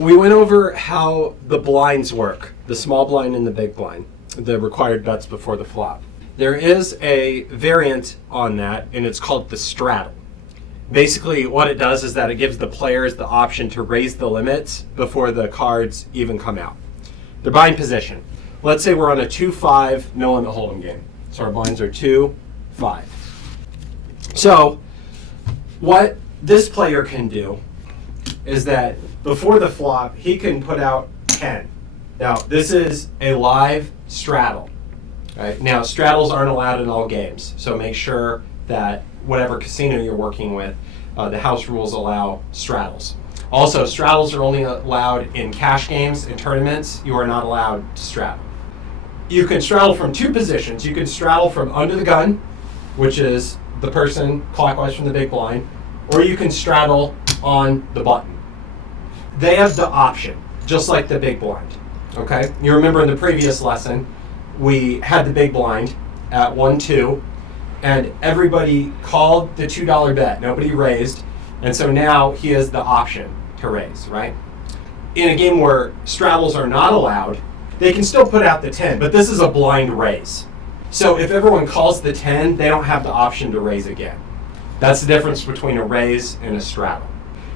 We went over how the blinds work, the small blind and the big blind, the required bets before the flop. There is a variant on that, and it's called the Straddle. Basically, what it does is that it gives the players the option to raise the limits before the cards even come out. They're buying position. Let's say we're on a 2-5 no limit hold'em game. So our blinds are 2-5. So what this player can do is that before the flop, he can put out 10. Now, this is a live straddle. Right? Now, straddles aren't allowed in all games, so make sure that whatever casino you're working with, the house rules allow straddles. Also, straddles are only allowed in cash games and tournaments. You are not allowed to straddle. You can straddle from two positions. You can straddle from under the gun, which is the person clockwise from the big blind, or you can straddle on the button. They have the option, just like the big blind. Okay? You remember in the previous lesson, we had the big blind at 1-2, and everybody called the $2 bet. Nobody raised, and so now he has the option to raise, right? In a game where straddles are not allowed, they can still put out the 10, but this is a blind raise. So if everyone calls the 10, they don't have the option to raise again. That's the difference between a raise and a straddle.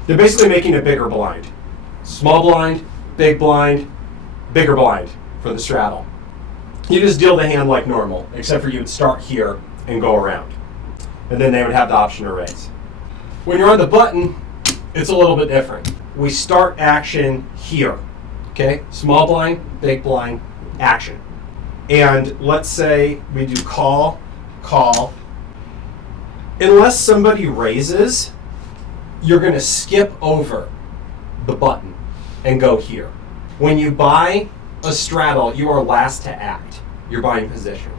They're basically making a bigger blind. Small blind, bigger blind for the straddle. You just deal the hand like normal, except for you would start here and go around. And then they would have the option to raise. When you're on the button, it's a little bit different. We start action here. Okay? Small blind, big blind, action. And let's say we do call. Unless somebody raises, you're going to skip over the button and go here. When you buy a straddle, you are last to act. You're buying position.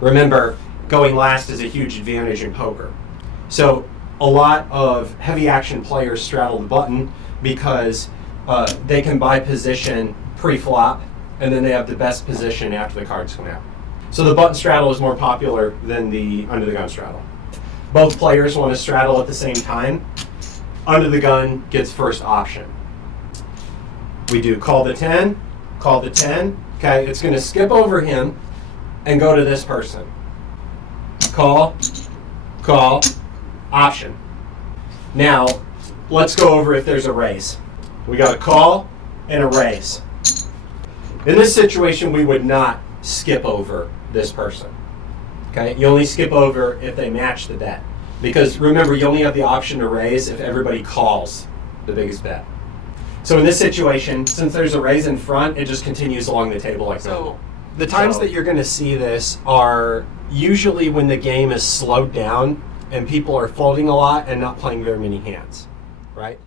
Remember, going last is a huge advantage in poker. So a lot of heavy action players straddle the button because they can buy position pre-flop, and then they have the best position after the cards come out. So the button straddle is more popular than the under the gun straddle. Both players want to straddle at the same time. Under the gun gets first option. We do call the 10. Okay, it's going to skip over him and go to this person. Call, option. Now, let's go over if there's a raise. We got a call and a raise. In this situation, we would not skip over this person. Okay, you only skip over if they match the bet. Because remember, you only have the option to raise if everybody calls the biggest bet. So in this situation, since there's a raise in front, it just continues along the table like so. The times that you're going to see this are usually when the game is slowed down and people are folding a lot and not playing very many hands, right?